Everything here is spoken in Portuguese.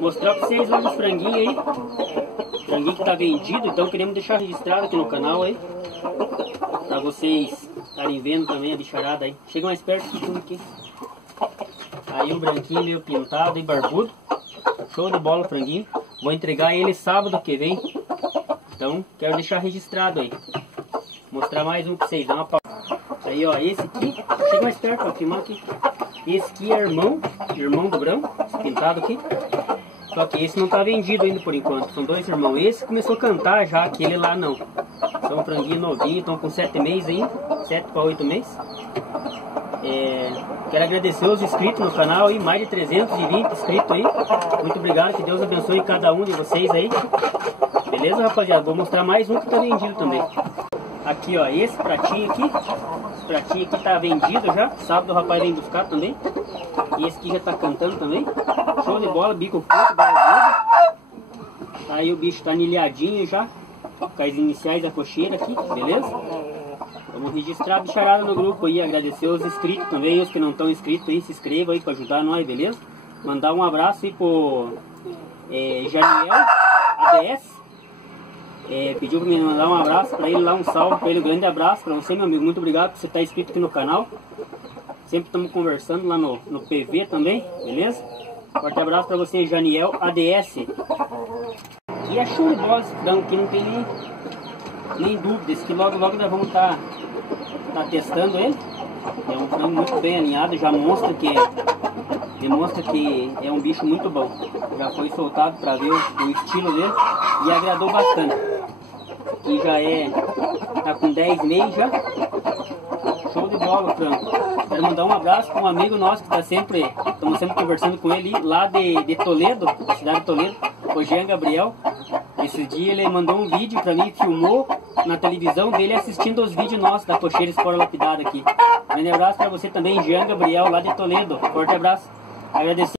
mostrar pra vocês os franguinhos aí. Franguinho que tá vendido, então queremos deixar registrado aqui no canal aí. Pra vocês estarem vendo também a bicharada aí. Chega mais perto que tudo aqui. Aí o branquinho meio pintado e barbudo. Show de bola o franguinho. Vou entregar ele sábado que vem. Então quero deixar registrado aí. Mostrar mais um pra vocês. Dá uma pausa. Aí ó, esse aqui. Chega mais perto pra filmar aqui. Esse aqui é irmão do branco. Pintado aqui. Só que esse não tá vendido ainda por enquanto. São dois irmãos. Esse começou a cantar já, aquele lá não. São franguinhos novinhos, estão com 7 meses aí. 7 para 8 meses. Quero agradecer os inscritos no canal aí. Mais de 320 inscritos aí. Muito obrigado, que Deus abençoe cada um de vocês aí. Beleza, rapaziada? Vou mostrar mais um que tá vendido também. Aqui ó, esse pratinho aqui. Esse pratinho aqui tá vendido já. Sábado o rapaz vem buscar também. E esse aqui já tá cantando também. Show de bola, bico curto, barbudo. Aí o bicho tá anilhadinho já. Com as iniciais da cocheira aqui, beleza? Vamos registrar a bicharada no grupo aí. Agradecer os inscritos também, os que não estão inscritos aí. Se inscrevam aí pra ajudar nós, beleza? Mandar um abraço aí pro Janiel ADS. Pediu pra me mandar um abraço pra ele lá, um salve pra ele, um grande abraço pra você, meu amigo. Muito obrigado por você estar inscrito aqui no canal. Sempre estamos conversando lá no PV também, beleza? Forte abraço pra você, Janiel ADS. E é show de bola esse frango aqui, não tem nem dúvida. Esse que logo nós vamos estar testando ele. É um frango muito bem alinhado, já demonstra que é um bicho muito bom. Já foi soltado para ver o estilo dele e agradou bastante. Aqui já tá com 10 meses já. Show de bola, frango. Quero mandar um abraço para um amigo nosso que estamos sempre conversando com ele lá de Toledo, cidade de Toledo, o Jean Gabriel. Esse dia ele mandou um vídeo para mim, filmou na televisão dele assistindo os vídeos nossos da Cocheira Espora Lapidada aqui. Grande abraço para você também, Jean Gabriel, lá de Toledo. Forte abraço. Agradecer.